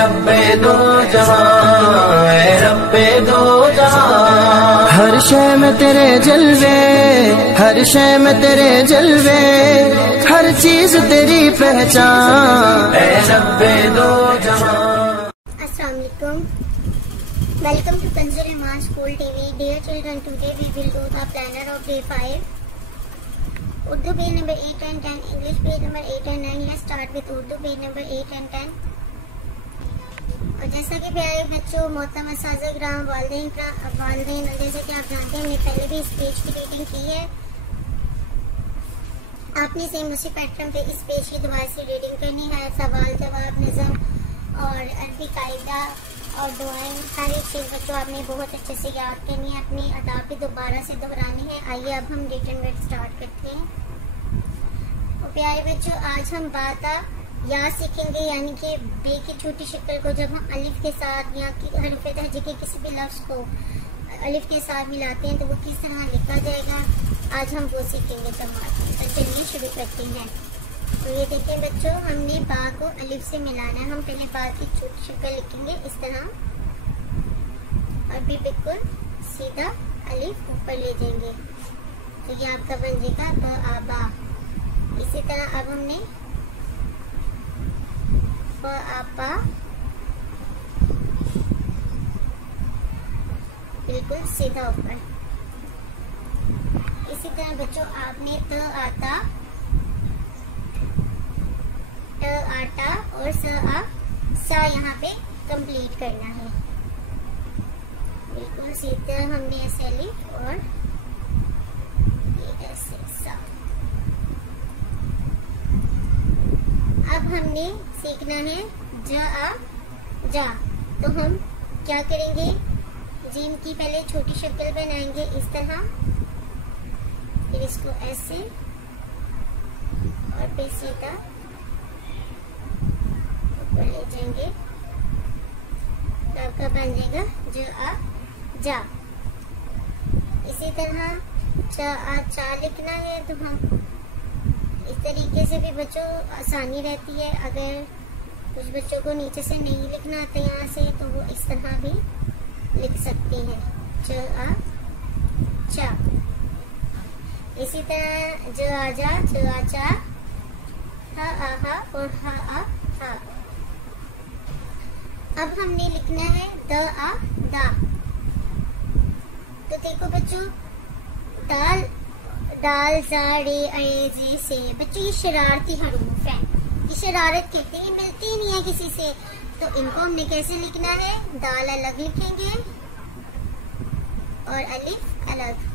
रब्बे दो जहां, ऐ रब्बे दो जहां। हर शय में तेरे जलवे, हर शय में तेरे जलवे, हर चीज तेरी पहचान, ऐ रब्बे दो जहां। अस्सलाम वालेकुम, welcome to Kanzul Iman school TV. Dear children, today we will do the planner of day 5। Urdu page number 8 and 10, English page number 8 and 9। Let's start with Urdu page number 8 and 10। और जैसा कि प्यारे बच्चों, मोहतरम असातिज़ा-ए-किराम, वालिदैन, जैसे कि आप जानते हैं हमने पहले भी इस पेज की रीडिंग की है। आपने सेम उसी पैटर्न पे इस पेज की दोबारा से रीडिंग करनी है। सवाल जवाब, नज़म और अरबी कायदा और दुआएं, सारी चीज़ बच्चों आपने बहुत अच्छे से याद करनी है, अपनी अदा पे दोबारा से दोहरानी है। आइए अब हम रिटन वर्ड स्टार्ट करते हैं। और प्यारे बच्चों, आज हम बाता या सीखेंगे, यानी कि बे की छोटी शक्ल को जब हम अलिफ के साथ या हरफ तहजी के किसी भी लफ्ज़ को अलिफ के साथ मिलाते हैं तो वो किस तरह लिखा जाएगा, आज हम वो सीखेंगे जमात। तो चलिए शुरू करते हैं। तो ये देखें बच्चों, हमने बा को अलिफ से मिलाना है। हम पहले बा की छोटी शक्ल लिखेंगे इस तरह और भी बिल्कुल सीधा अलिफ ऊपर ले जाएंगे तो ये आपका बन जाएगा ब आ बा। इसी तरह अब हमने ब आ पा बिल्कुल सीधा ऊपर। इसी तरह बच्चों आपने त आता, ट आटा और स आ सा यहाँ पे कंप्लीट करना है। बिल्कुल सीधा हमने ऐसे अलिफ और ये ऐसे सा। अब हमने सीखना है ज आ जा। तो हम क्या करेंगे, जीम की पहले छोटी शक्ल बनाएंगे इस तरह, फिर इसको ऐसे और फिर सीधा ऊपर ले जाएंगे तो आपका बन जाएगा ज आ जा। इसी तरह च आ चा लिखना है तो हम इस तरीके से भी बच्चों आसानी रहती है। अगर कुछ बच्चों को नीचे से नहीं लिखना आता यहाँ से तो वो इस तरह भी लिख सकते हैं च आ चा। इसी तरह ज आ जा, च आ चा, हा आ हा और हा आ हा। अब हमने लिखना है द आ दा। तो देखो बच्चों, दाल दाल जा रे ए जी से, बच्चों ये शरारती हरूफ है, ये शरारत कहते हैं, मिलती नहीं है किसी से। तो इनको हमने कैसे लिखना है, दाल अलग लिखेंगे और अलिफ अलग।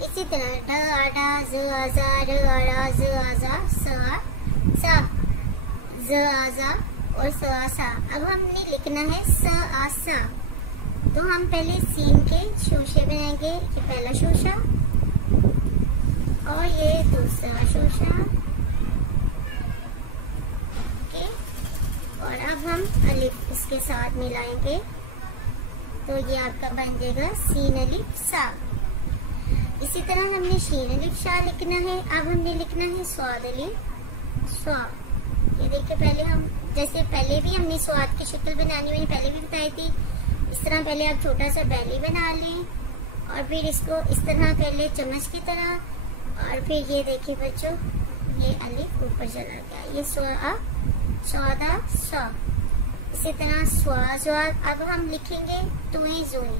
इसी तरह ड आ डा, ज आ जा, र आ रा, ज आ जा, स आ सा, ज आ जा और स आ सा। अब हमने लिखना है स आ सा। तो हम पहले सीन के शोशे बनाएंगे, ये पहला शोशा और ये दूसरा शोशा। ओके, और अब हम अलिफ इसके साथ मिलाएंगे तो ये आपका बन जाएगा सीन अलिफ सा। इसी तरह हमने शीन अलिफ शा लिखना है। अब हमने लिखना है स्वाद अलिफ स्वा। ये देखिए, पहले हम जैसे पहले भी हमने स्वाद की शक्ल बनानी, मैंने पहले भी बताई थी। इस तरह पहले आप छोटा सा बैली बना लें और फिर इसको इस तरह कर ले चम्मच की तरह और फिर ये देखिए बच्चों, ये अलिफ ऊपर चला गया, ये स्वा स्वादा स्वा। इसी तरह स्वा स्वाद। अब हम लिखेंगे तुएं जोए।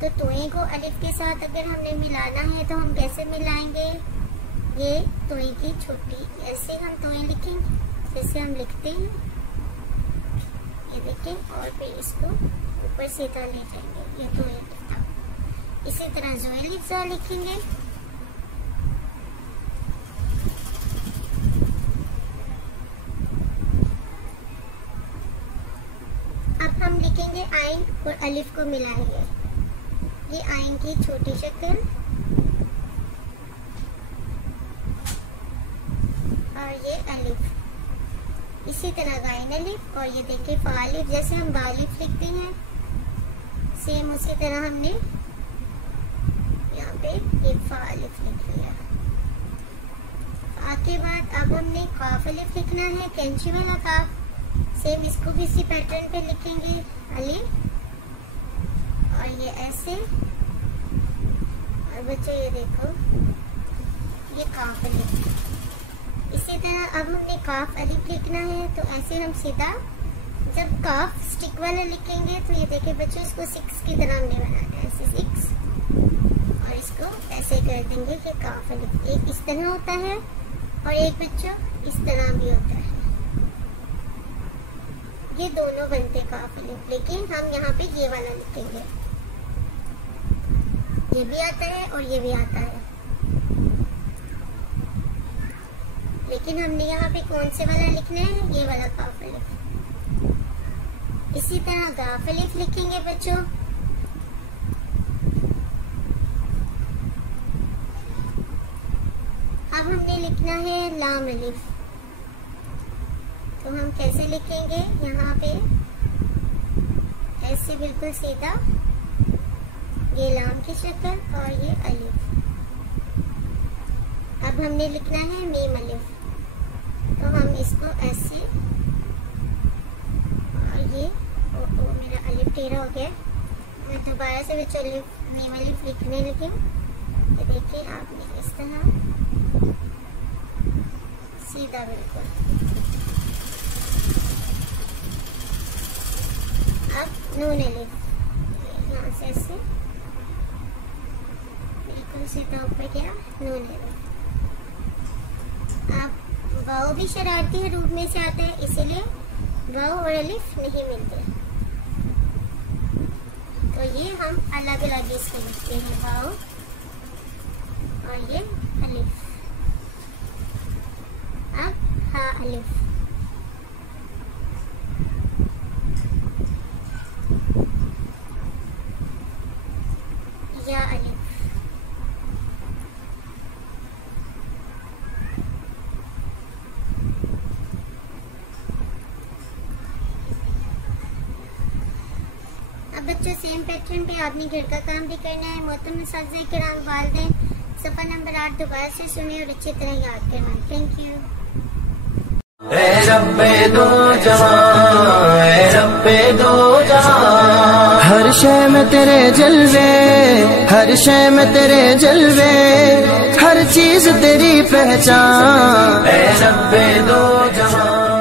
तो तुएं को अलिफ के साथ अगर हमने मिलाना है तो हम कैसे मिलाएंगे, ये तुएं की छोटी, ऐसे हम तुएं लिखेंगे जैसे हम लिखते हैं, ये देखें, और फिर इसको ऊपर सीधा ले जाएंगे, ये तुएं लिखा। इसी तरह जोए लिफ्जा लिखेंगे। अब हम लिखेंगे आइन और अलिफ को मिलाएंगे, ये आइन की छोटी शक्ल और ये अलिफ। इसी तरह गाइन अलिफ और ये देखिए फा अलिफ, जैसे हम बालिफ लिखते हैं सेम उसी तरह हमने यहाँ पे ये फा अलिफ लिख लिया। आके बाद अब हमने काफ अलिफ लिखना है, कैंची वाला काफ। सेम इसको भी इसी पैटर्न पे लिखेंगे, अलिफ और ये ऐसे। और बच्चों ये देखो, ये काफ अलिफ। इसी तरह अब हमने काफ अलिफ लिखना है, तो ऐसे हम सीधा जब काफ स्टिक वाला लिखेंगे तो ये देखिए बच्चों, इसको 6 की तरह हमने बनाना है, ऐसे 6 और इसको ऐसे कर देंगे कि काफ अलिफ। एक इस तरह होता है और एक बच्चों इस तरह भी होता है। ये दोनों बनते काफ अलिफ, लेकिन हम यहाँ पे ये वाला लिखेंगे। ये भी आता है और ये भी आता है, लेकिन हमने यहाँ पे कौन से वाला लिखना है, ये वाला काफ अलिफ। इसी तरह गाफ अलिफ लिखेंगे बच्चों। अब हमने लिखना है लाम अलिफ, तो हम कैसे लिखेंगे, यहाँ पे ऐसे बिल्कुल सीधा, ये लाम की शक्ल और ये अलिफ। अब हमने लिखना है मीम अलिफ, तो हम इसको ऐसे, और ये मेरा अलिफ टेढ़ा हो गया, मैं दोबारा से बच्चों मीम अलिफ लिखने लगी। तो देखिए आपने इस तरह सीधा बिल्कुल। अब नून अलिफ, यहाँ से ऐसे बिल्कुल सीधा ऊपर गया, नून अलिफ। अब वाव भी शरारती रूप में से आता है, इसीलिए वाव और अलिफ नहीं मिलते, तो ये हम अलग अलग इसको लिखते हैं, वाव और ये अलिफ। अब हा अलिफ, या अलिफ, बच्चों सेम पैटर्न पे आपने घर का काम भी करना है। मोहतरम असातिज़ा किराम, वालिदैन, सफ़ा नंबर 8 दोबारा से सुने और अच्छी तरह याद करवाएं। Thank you. ए रब्बे दो जहां, ए रब्बे दो जहां, हर शय में तेरे जलवे, हर शय में तेरे जलवे, हर चीज तेरी पहचान। ए रब्बे दो जहां।